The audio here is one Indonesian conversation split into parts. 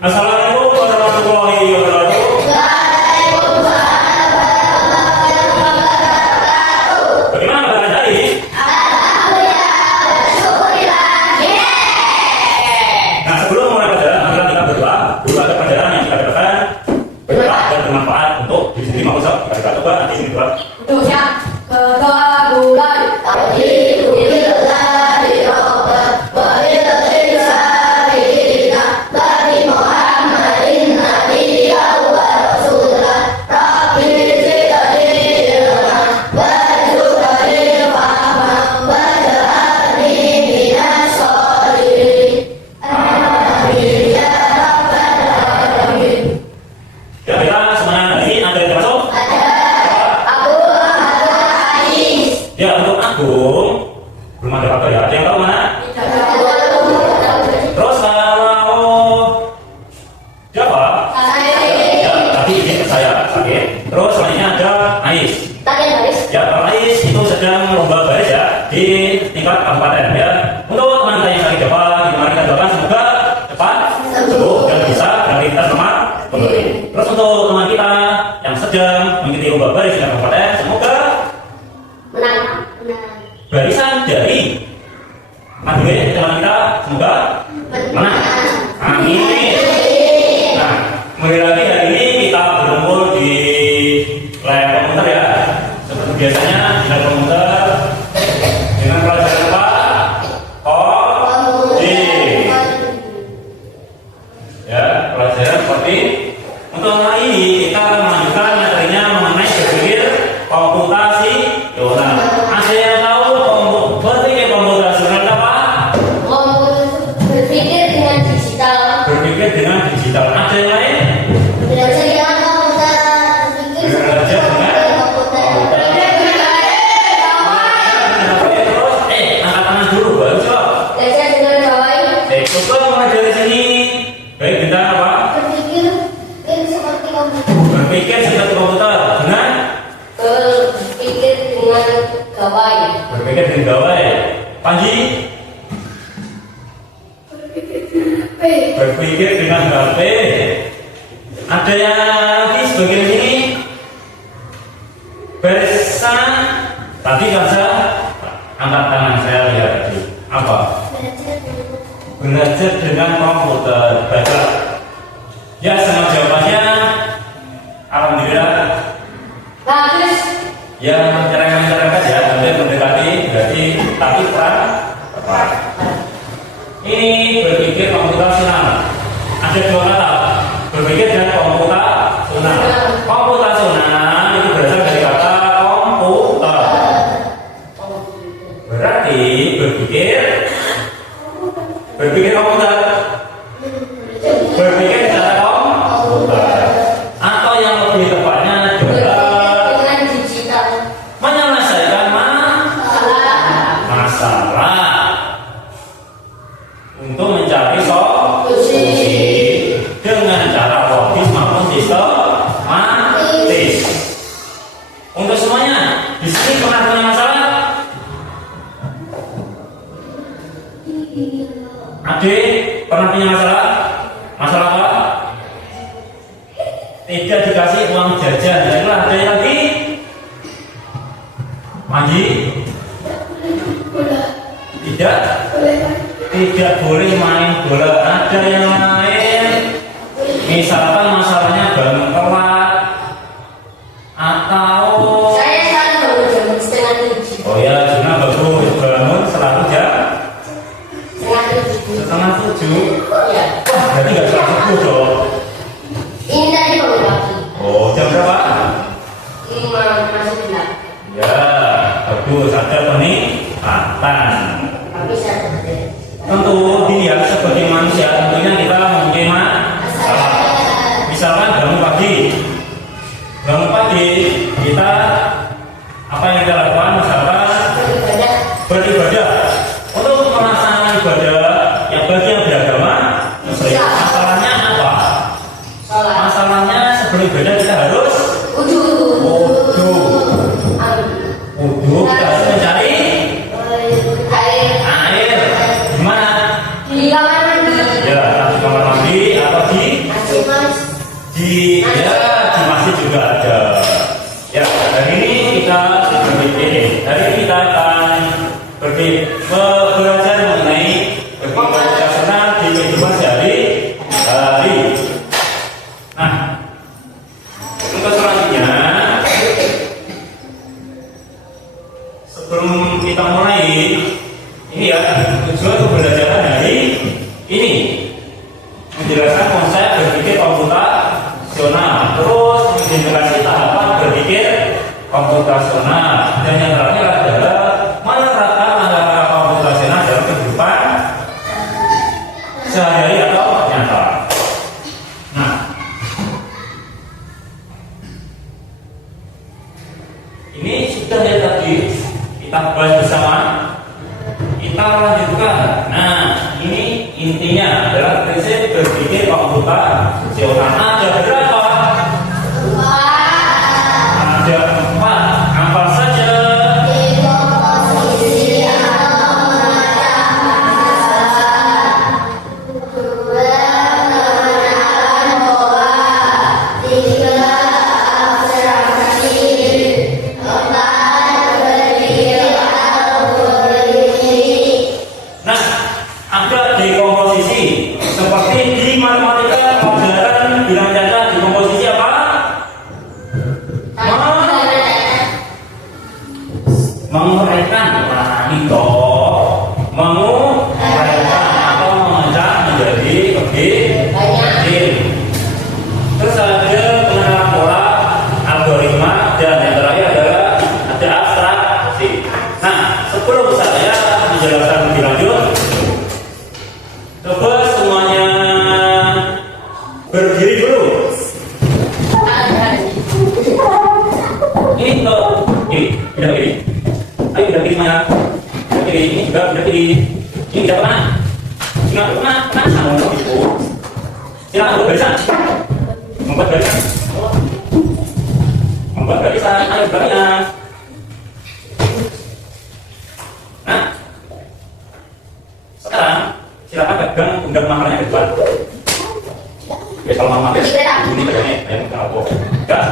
Assalamualaikum warahmatullahi wabarakatuh. Bagaimana keadaan tadi? Nah, sebelum mulai pelajaran, marilah kita berdoa. Dulu ada pelajaran yang kita dapatkan bermanfaat dan bermanfaat untuk diri sendiri maupun kita juga coba nanti sini doa. Doa kebagulan. Ya, untuk Agung belum ada faktor ya. Ada yang tahu mana? Terus kalau siapa? Ya, tadi ini saya sakit. Terus selanjutnya ada Ais. Ya, kalau Ais itu sedang lomba baris ya di tingkat kabupaten ya. Untuk teman-teman yang sakit dapat, mari kita doakan semoga cepat sembuh dan bisa beraktivitas normal kembali. Terus untuk teman kita yang sedang mengikuti lomba baris di kabupaten, semoga barisan dari Madura teman kita semoga menang. Amin. Nah, kembali lagi hari ini kita berkumpul di lab komputer ya. Seperti biasanya di lab komputer dengan pelajaran apa? Coding. Ya, pelajaran seperti untuk hari ini kita akan melanjutkan materinya mengenai berpikir komputasi rasional. Ada yang tahu berpikir komputasional apa? Berpikir dengan digital. Berpikir dengan digital. Ada yang lain? Belajar dengan komputer. Belajar dengan komputer. Terus, angkat tangan dulu baru jawab. Belajar dengan gawai. Coba mulai dari sini. Baik, bintang apa? Berpikir seperti komputer. Berpikir seperti komputer. Dengan Berpikir dengan gawai. berpikir dengan gawai. Panji? Berpikir dengan HP. Ada yang lagi sebagian sini? Bersa. Tadi nggak bisa angkat tangan saya lihat tadi. Apa? Belajar dengan komputer. Baiklah. Ya, sama jawabannya. Alhamdulillah. Bagus. Ya, mencerahkan ya, hampir mendekati berarti tapi tepat. Ini berpikir komputasional. Ada dua kata, berpikir dan komputasional. Komputasional itu berasal dari kata komputer. Berarti berpikir komputer. Berpikir secara komputer. Atau yang lebih tepatnya adalah menyelesaikan masalah untuk mencari solusi dengan cara logis maupun sistematis. Untuk semuanya, di sini pernah punya masalah? Adik, pernah punya masalah? Masalah apa? Tidak dikasih uang jajan. Itulah ada yang lagi? Manji? Tidak boleh main bola. Ada yang lain? Misalkan masalahnya bangun telat atau Saya selalu bangun jam setengah 7. oh ya, Juna bagus bangun selalu jam Setengah 7. 7:30. Ya. Wah, berarti nggak salah subuh dong. Ini tadi bangun pagi. Oh, jam berapa? 5:09. Ya, bagus. Ada peningkatan. Tapi saya bekerja. Tentu dilihat sebagai manusia, tentunya kita mempunyai masalah. Misalkan bangun pagi, kita apa yang kita lakukan? Misalkan beribadah. Untuk melaksanakan ibadah yang bagi yang beragama tujuan pembelajaran hari ini menjelaskan konsep berpikir komputasional, terus menjelaskan tahapan berpikir komputasional, dan yang terakhir adalah menerapkan langkah komputasional dalam kehidupan sehari-hari atau nyata. Nah, ini sudah dari tadi kita bahas bersama, kita lanjutkan. Nah, ini intinya adalah prinsip berpikir komputasional. Ada berapa? Ada 4. Apa saja? Dekomposisi atau memecah masalah. 2. Pengenalan pola. 3. Abstraksi. 4. Berpikir atau berpikir. Nah, ada dekomposisi. Seperti di matematika pelajaran bilang janda, dekomposisi apa? Menguraikan. Nah, itu menguraikan atau memecah menjadi lebih kecil. Terus ada pengenalan pola, algoritma, dan yang terakhir adalah ada abstraksi. Nah, sebelum saya menjelaskan lebih lanjut, coba semuanya berdiri dulu. Ini untuk pindah kiri. Ayo pindah kiri semuanya. Pindah kiri. Ini juga pindah kiri. Ini pindah ke mana? Pindah ke mana? Sama untuk itu. Silakan buat barisan. Membuat barisan. Membuat barisan. Ayo belakangnya. Nah, sekarang silakan pegang undang makanannya ke depan. Oke, kalau mau makan ini pegangnya yang kalau enggak.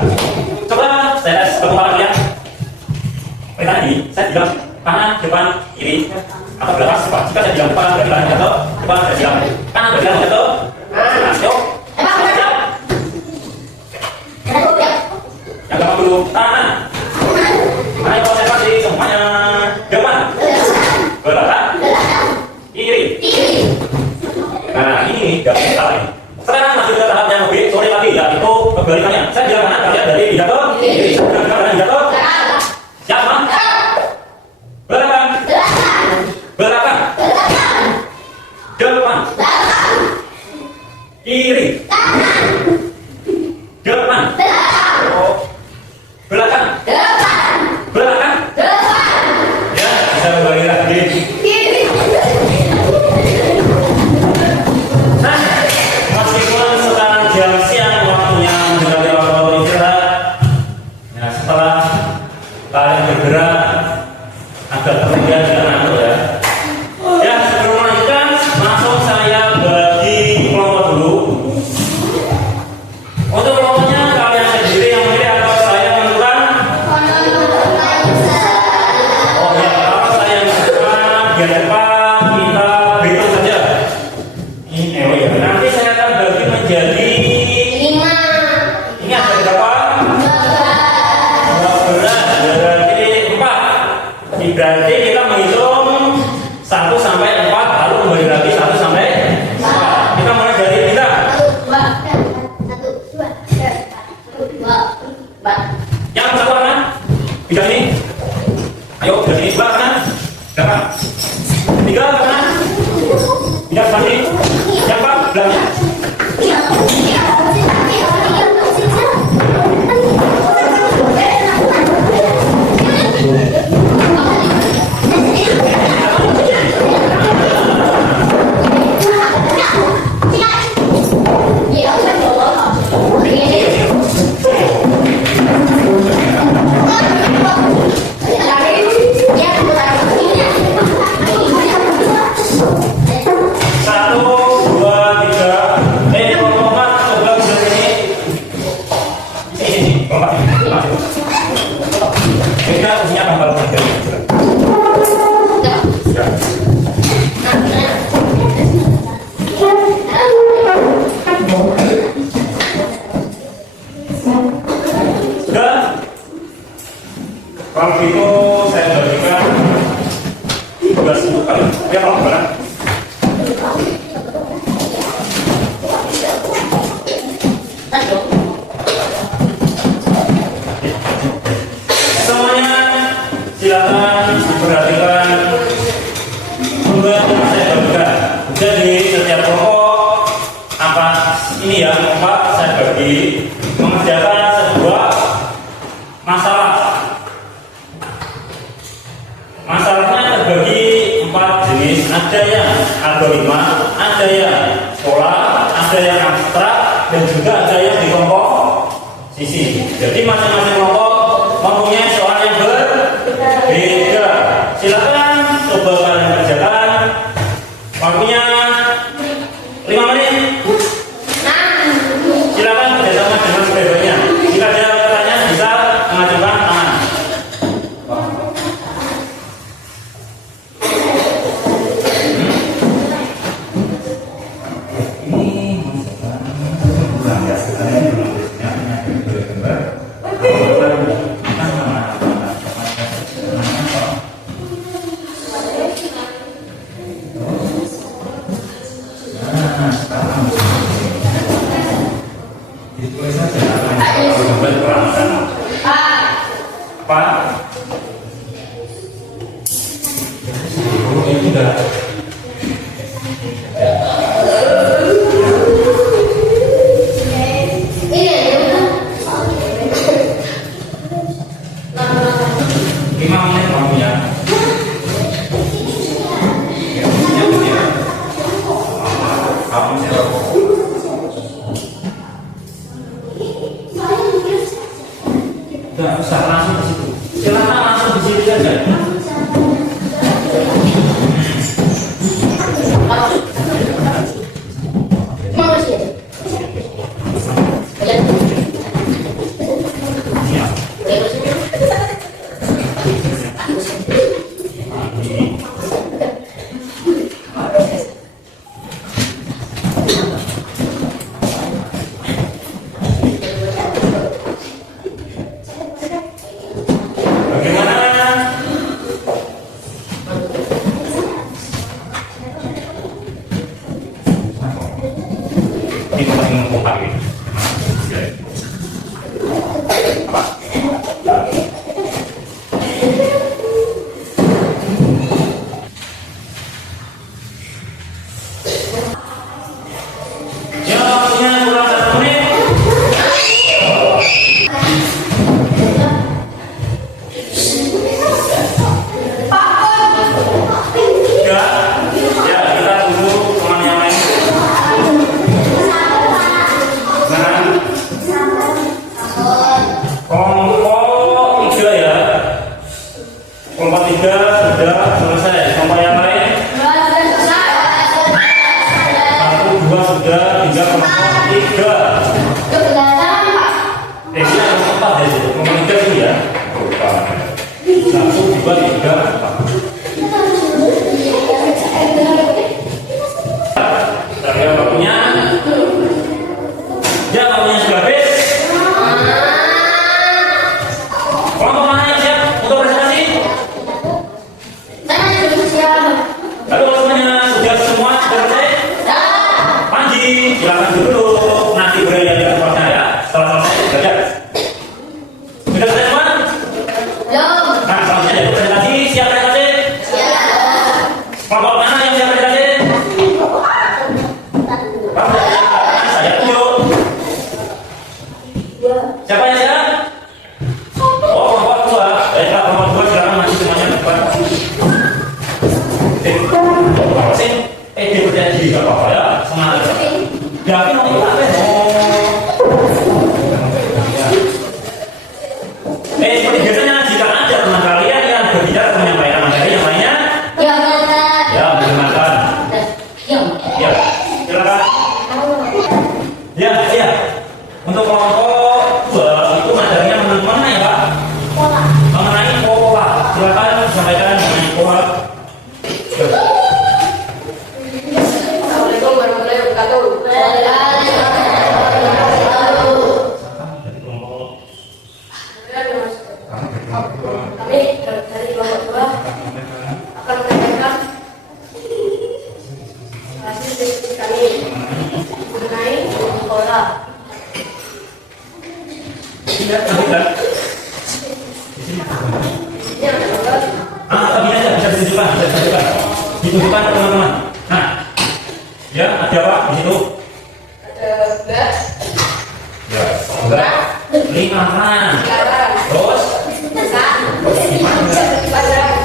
Coba saya ketemu kalian. Tadi saya bilang kanan, depan, kiri, atau belakang. Jika saya bilang depan, belakang jatuh. Depan saya bilang kanan, belakang jatuh. Nah, yuk. Yang gampang dulu, kanan. Ayo konsentrasi semuanya. Depan, belakang, kiri. Nah, ini gak bisa salah. Sekarang masih ke tahap yang lebih sulit lagi, yaitu kebalikannya. Saya bilang kanan, kalian dari pindah ke kiri. Belakang pindah ke siapa? Belakang. Belakang. Depan. Kiri. Depan. Oh. Belakang. Belakang. Ya, saya kembali lagi. Nah, meskipun sekarang jam siang waktunya mendekati waktu istirahat, ya setelah kalian bergerak agak terlihat dan ngantuk ya. Ya, sebelum melanjutkan, langsung saya bagi kelompok dulu. Untuk kelompoknya kalian sendiri yang memilih atau saya menentukan? Oh ya, kalau saya menentukan di depan kita berhitung saja. Ini oh ya, nanti saya akan bagi menjadi 5. ini ada berapa? 12, berarti 4. Ini berarti kita menghitung 1 sampai 4, lalu kembali lagi 1 sampai 4. Kita mulai dari kita. 1, 2, 3, 1, 2, 4. Yang satu mana? Bidang ini. Ayo, bidang ini. 2 kanan. Belakang. 3 kanan. Bidang depan ini. Yang 4 belakang. Satu, Semuanya silakan diperhatikan tugas yang saya bagikan. Jadi setiap kelompok apa ini ya, kelompok saya bagi mengerjakan sebuah masalah. Masalahnya terbagi 4 jenis. Ada yang algoritma, ada yang pola, ada yang abstrak, dan juga ada yang di komposisi. Jadi masing-masing kelompok mempunyai soal yang berbeda. Silakan coba kalian kerjakan. Waktunya 5 menit. Silakan kerjasama dengan sebaik-baiknya. Jika ada pertanyaan bisa mengajukan tangan. Tidak usah langsung di situ. Silakan langsung di situ saja. Silakan dulu, nanti beri yang kepada ya. Setelah selesai belajar. Sudah selesai semua? Belum. Nah, selanjutnya ya presentasi. Siap presentasi? Siap. Kelompok mana yang siap presentasi? Saya tunjuk. Siapa yang siap? Oh, kelompok dua. Baiklah, kelompok dua silakan maju semuanya ke depan. Apa sih? Dia percaya diri gak apa-apa ya. Semangat aja. Yakin mau ikut apa? Seperti biasanya jika ada teman kalian yang berbicara menyampaikan materi yang lainnya, ya mendengarkan. Ya, silakan. Ya. Untuk kelompok dua itu materinya mengenai ya Pak? Mengenai pola. Silakan sampaikan mengenai pola. Assalamualaikum warahmatullahi wabarakatuh. diskusi kami mengenai pola. Tidak, tidak. Ini ada pola. Begini aja bisa ditunjukkan, ditunjukkan ke teman-teman. Nah, ya ada apa di situ? Ada belas, Ya, enggak. Lingkaran. lingkaran, Terus, besar, persegi padang,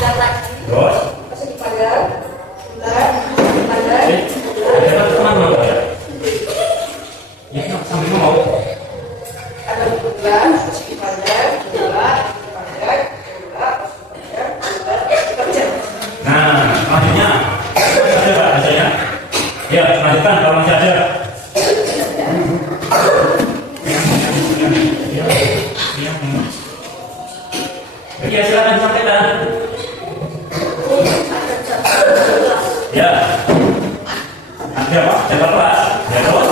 dapat, terus. persegi padang, bulat, padang, Ada teman-teman ya? Ya, sambil ngomong. ada bulat, persegi padang, bulat, padang, bulat, padang. Nah, selanjutnya ada Pak hasilnya? Ya, lanjutkan kalau masih ada. Ya, silakan disampaikan. Ya, ada Pak, jawab Pak. Ya, terus.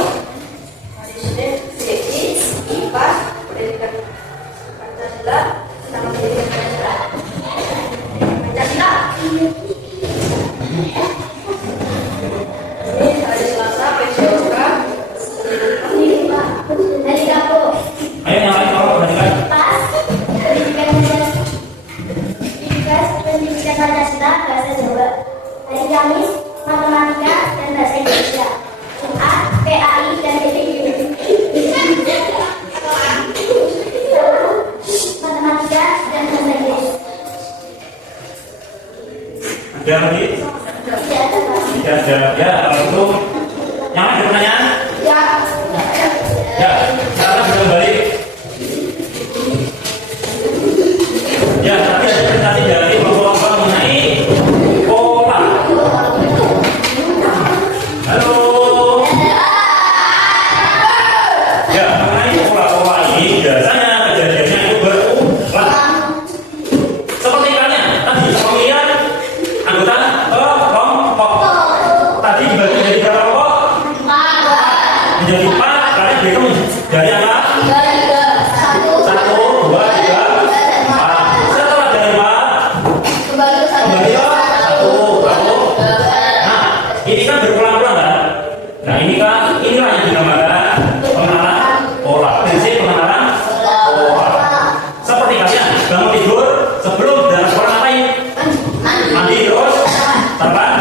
Ayo yang lain kalau perhatikan. Pendidikan Pancasila bahasa Jawa. Hari Kamis matematika dan bahasa Indonesia. Jumat PAI dan PTG. Matematika dan bahasa Inggris. Ada lagi? Tidak ada. Ya, kalau itu yang ada pertanyaan? Ya, silakan bisa kembali. Ya, tadi ada presentasi dari kelompok mengenai pola. Halo. Ya, mengenai pola-pola ini biasanya kejadiannya itu berulang. Seperti kalian tadi pemilihan anggota kelompok. Tadi dibagi menjadi berapa kelompok? Menjadi 4. Kalian dihitung dari angka 1, 2, 3, 4. Setelah dari 4 kembali ke 1, lalu. Nah, ini kan berulang-ulang kan? Nah, inilah yang dinamakan pengenalan pola. Prinsip pengenalan pola. Seperti kalian bangun tidur sebelum berangkat sekolah ngapain? Mandi terus terbang.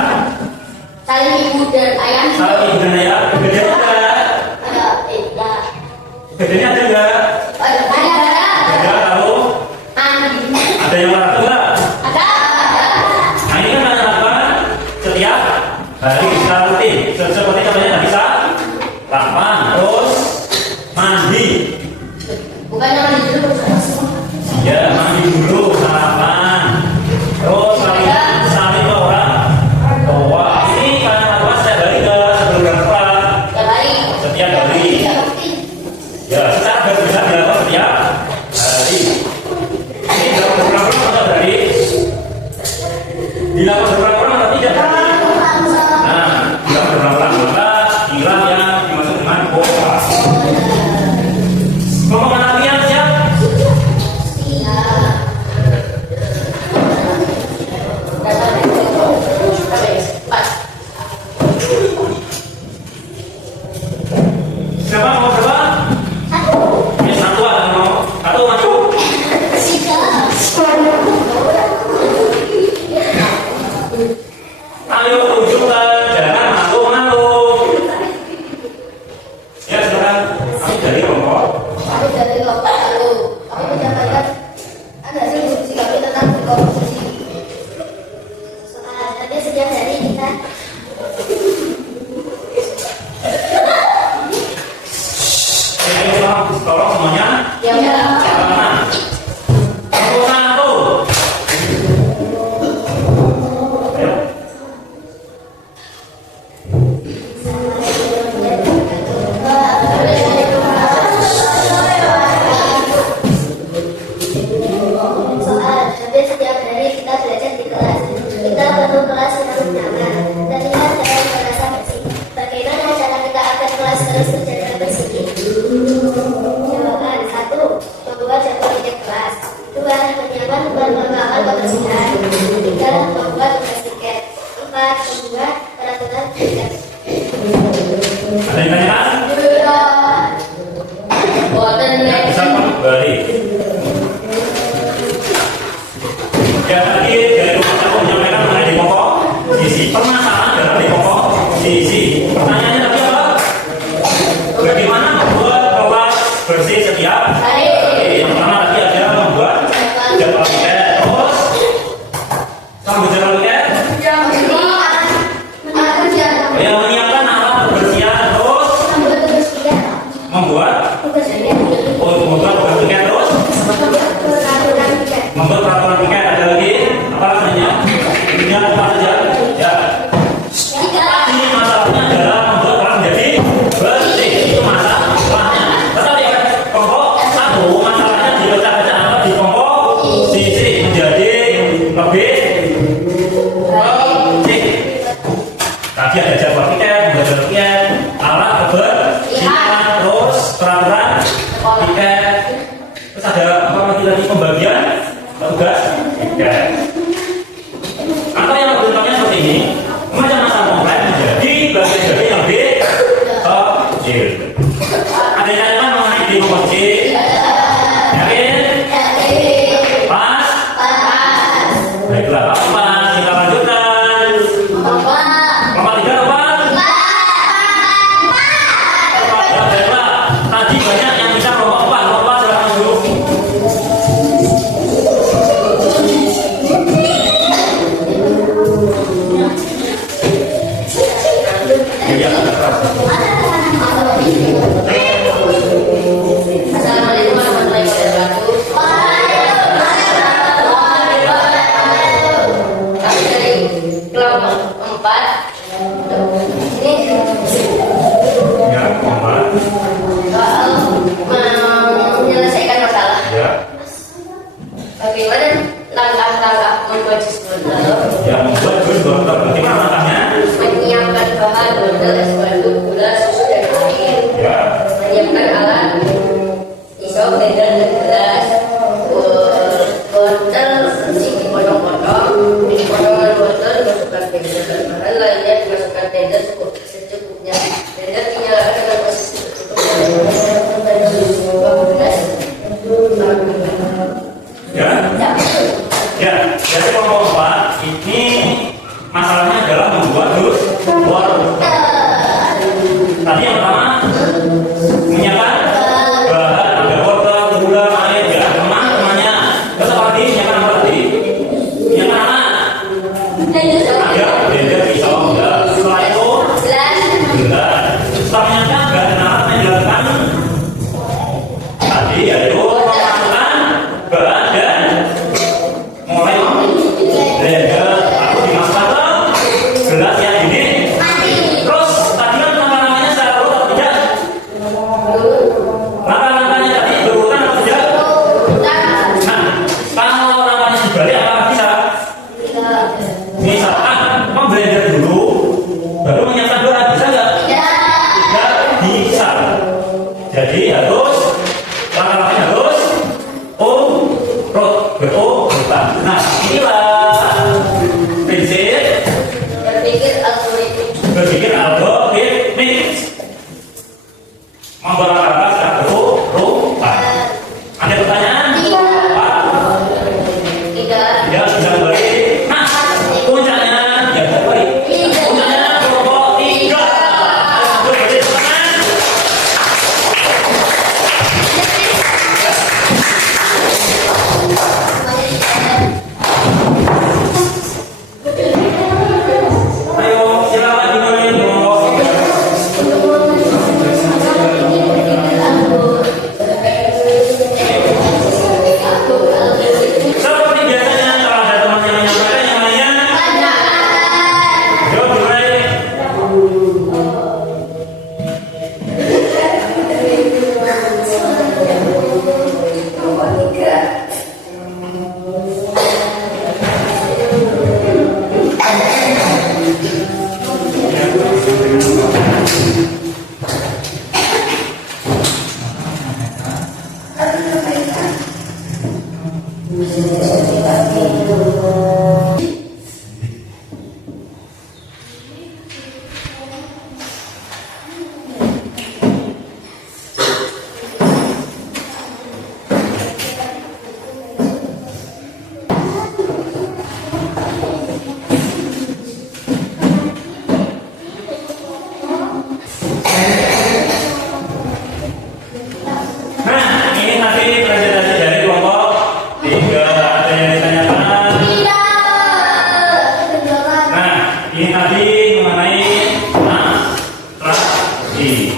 Saling ibu dan ayah. Saling ibu dan ayah. Bedanya ada? Bedanya ada enggak? Ada, lalu ada yang olahraga enggak? Nah, ini kan lakukan setiap hari secara rutin. Seperti contohnya tadi sarapan, terus mandi. Bukannya mandi dulu. Ya, mandi dulu, sarapan. Terus saling ke orang tua. Ini kalian lakukan setiap hari ke sebelum berangkat sekolah. Setiap hari. Ya, secara berbeda dilakukan setiap hari. Ini dalam beberapa atau dari dilakukan beberapa atau tidak? Nah, dilakukan beberapa maka inilah yang dimaksud dengan pola. Kelompok latihan siap? Siapa mau berapa? Ini satu ada mau satu maju. Ayo tunjukkan, jangan malu-malu. Ya silakan. Kami dari kelompok. Aku dari kelompok lalu. Aku mendapatkan ada hasil diskusi kami tentang komposisi. Nanti setiap hari kita Ayo tolong semuanya. Ya. Silakan. Kelompok satu. Ayo. soal. Nanti setiap hari kita belajar di kelas. Kita perlu kelas yang nyaman. Terlihat dengan merasa bersih. Bagaimana cara kita agar kelas terus terjaga bersih? Jawaban 1. Membuat jadwal tiket kelas. 2. Menyiapkan bahan perlengkapan kebersihan. 3. Membuat tugas tiket. 4. membuat peraturan daerah. Ada yang tanyakan? Ya, bisa kembali. Ya, tadi dari Mas aku menyampaikan mengenai pokok sisi permasalahan dalam di pokok sisi. Pertanyaannya tadi apa? Bagaimana membuat kelas bersih setiap hari? Yang pertama tadi ada membuat jadwal piket, terus sambut jadwal piket, yang menyiapkan alat kebersihan, terus membuat piket, terus membuat peraturan piket. Ada lagi apa namanya? Ini apa saja? Ya. Ini masalahnya adalah membuat kelas menjadi bersih. Itu masalahnya. Tetapi ya, kelompok satu masalahnya dipecah-pecah apa di kelompok sisi menjadi lebih bersih. Tadi ada jadwal piket, jadwal piket, alat kebersihan, terus peraturan piket. Terus ada apa lagi tadi pembagian tugas? Ya. Atau yang bentuknya seperti ini, memecah masalah kompleks menjadi bagian-bagian yang lebih kecil. Ada yang tanyakan mengenai di komposisi? Yakin? Pas? Baiklah, pas. Kita lanjutkan. Kelompok 3 apa? Ya, baiklah. Tadi banyak yang bisa kelompok 4. Kelompok 4 silahkan dulu. Ya, Assalamualaikum warahmatullahi wabarakatuh. Kami dari kelompok 4. Ini ya, kelompok. soal menyelesaikan masalah. Ya, Bagaimana langkah-langkah membuat jus botol? ya, membuat jus botol. Bagaimana langkahnya? Menyiapkan bahan botol es batu, gula, susu, dan air. Ya, Menyiapkan alat pisau, blender, dan gelas. Botol bersih dipotong-potong. Potongan botol dimasukkan blender. Bahan lainnya dimasukkan blender secukupnya. Blender dinyalakan dengan posisi tertutup dan digelas. ya. Ya, jadi kelompok 4 ini masalahnya adalah membuat jus botol. Tadi yang pertama menyiapkan bahan, ada wortel, gula, air, ya, teman-temannya. Terus apa lagi? Menyiapkan apa tadi? Menyiapkan alat. Ada blender, pisau, ya. Setelah itu gelas. Setelah menyiapkan bahan dan alat yang dilakukan tadi yaitu memasukkan bahan dan mulai blender aku dimasukkan ke gelas yang ini. Terus tadi kan langkah-langkahnya secara urut atau tidak? Langkah-langkahnya tadi berurutan atau tidak? Nah, kalau langkahnya dibalik apakah bisa? Misalkan memblender dulu baru menyiapkan bahan, bisa nggak? ini tadi mengenai abstraksi.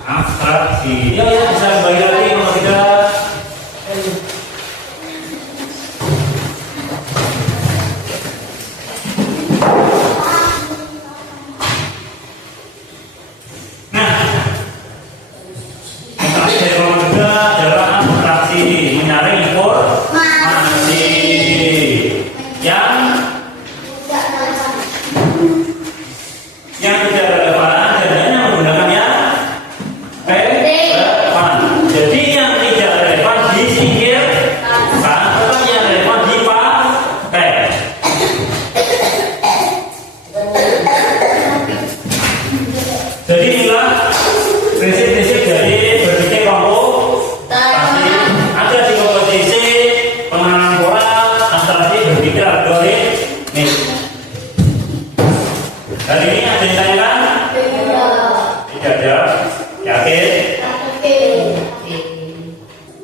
Abstraksi. Ya, bisa kembali lagi nomor 3.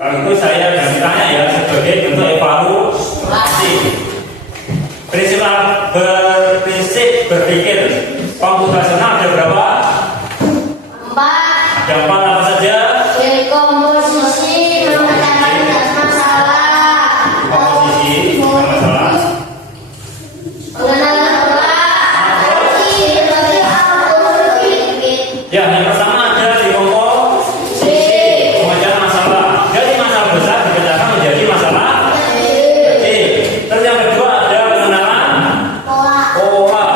Kalau itu saya ganti tanya ya sebagai bentuk evaluasi. Prinsip berpikir komputasional ada berapa? 4. Ada 4 apa saja? Komposisi, memecahkan masalah. Komposisi, masalah. Pengenalan pola. Ya, yang pertama ada di komposisi, memecahkan masalah. Jadi masalah besar dipecahkan menjadi masalah kecil. Terus yang kedua ada pengenalan pola,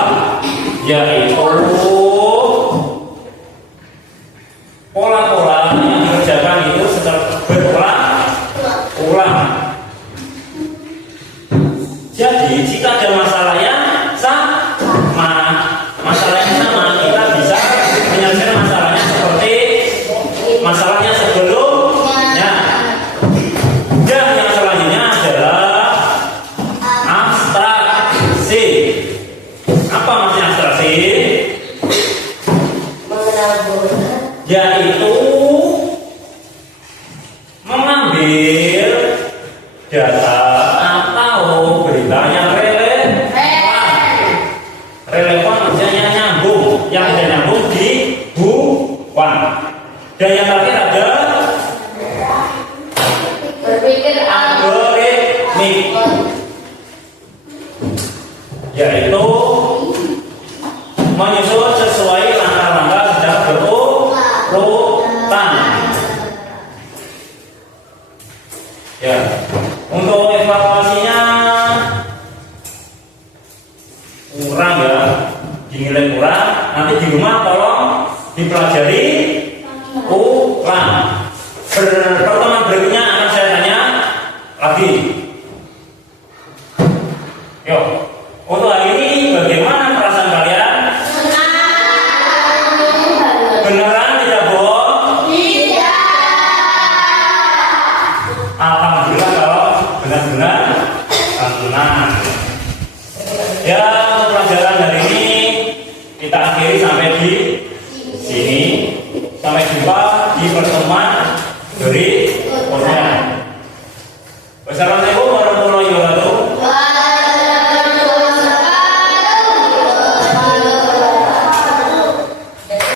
yaitu pola-pola yang dikerjakan itu secara berulang-ulang. Jadi jika ada masalah yang sama, kita bisa menyelesaikan masalahnya seperti masalahnya sebelumnya. Dan yang selanjutnya adalah abstraksi. Apa maksudnya abstraksi? Yaitu mengambil data atau berita yang relevan maksudnya nyambung, yang tidak nyambung dibuang. Dan yang terakhir ada Berpikir algoritmik, yaitu menyusun sesuai langkah-langkah secara berurutan. Ya, untuk evaluasinya kurang ya, dinilai kurang. Nanti di rumah tolong dipelajari ulang. Pertemuan berikutnya akan saya tanya lagi. Yuk, untuk hari ini bagaimana perasaan kalian? Beneran tidak bohong? Tidak. Alhamdulillah kalau benar-benar senang. Ya, untuk pelajaran hari ini kita akhiri sampai di sini. Sampai jumpa di pertemuan berikutnya. Wassalamualaikum.